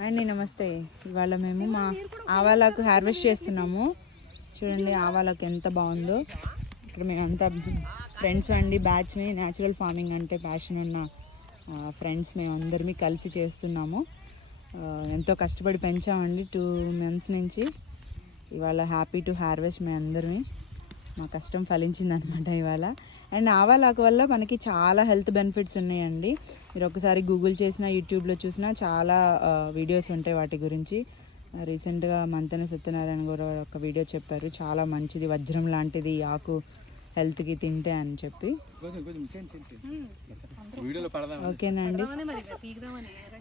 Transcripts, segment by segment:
అండి నమస్తే. ఇవాళ మేము మా ఆవాలకు హార్వెస్ట్ చేస్తున్నాము. చూడండి ఆవాలకు ఎంత బాగుందో. ఇక్కడ మేమంతా ఫ్రెండ్స్ అండి, బ్యాచ్ మీ న్యాచురల్ ఫార్మింగ్ అంటే ప్యాషన్ ఉన్న ఫ్రెండ్స్ మేము అందరినీ కలిసి చేస్తున్నాము. ఎంతో కష్టపడి పెంచామండి 2 months నుంచి. ఇవాళ హ్యాపీ టు హార్వెస్ట్ మేము అందరినీ. మా కష్టం ఫలించింది అనమాట ఇవాళ. అండ్ ఆవాలకు వల్ల మనకి చాలా హెల్త్ బెనిఫిట్స్ ఉన్నాయండి. మీరు ఒకసారి గూగుల్ చేసినా యూట్యూబ్లో చూసినా చాలా వీడియోస్ ఉంటాయి వాటి గురించి. రీసెంట్గా మంతెన సత్యనారాయణ గారు ఒక వీడియో చెప్పారు, చాలా మంచిది, వజ్రం లాంటిది ఆకు హెల్త్కి తింటే అని చెప్పి. ఓకేనండి.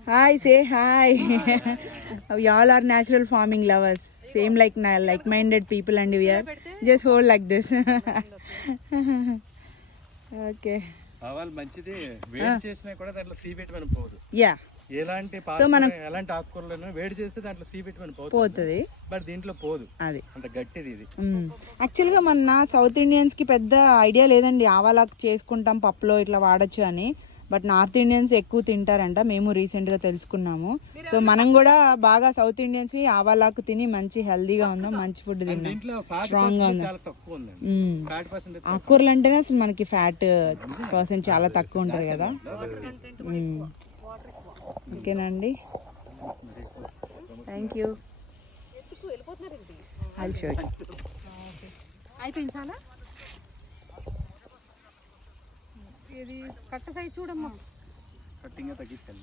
Hi, say hi. We all are natural farming lovers, same like minded people, and we are just hold like this. Okay. ఆవాలు మంచిది, వేడి చేసినా కూడా దాంట్లో సి విటమిన్ పోదు. యా, ఎలాంటి ఎలాంటి ఆకుకూరలను వేడి చేస్తే దాంట్లో సి విటమిన్ పోతుంది, బట్ దీంట్లో పోదు. అది అంత గట్టిది ఇది. యాక్చువల్గా మన సౌత్ ఇండియన్స్ కి పెద్ద ఐడియా లేదండి ఆవాలకు చేసుకుంటాం పప్పులో ఇట్లా వాడచ్చు అని. బట్ నార్త్ ఇండియన్స్ ఎక్కువ తింటారంట, మేము రీసెంట్గా తెలుసుకున్నాము. సో మనం కూడా బాగా సౌత్ ఇండియన్స్ ఆవాలకు తిని మంచి హెల్దీగా ఉందాం, మంచి ఫుడ్ తిందాం, స్ట్రాంగ్ గా ఉందాం. ఆకుకూరలు అంటేనే అసలు మనకి ఫ్యాట్ % చాలా తక్కువ ఉంటుంది కదా. ఓకేనండి, థ్యాంక్ యూ. అయిపోయించాలా ఇది కట్ట సైజ్ చూడమ్మా, కట్టింగ్ తగ్గించాలి.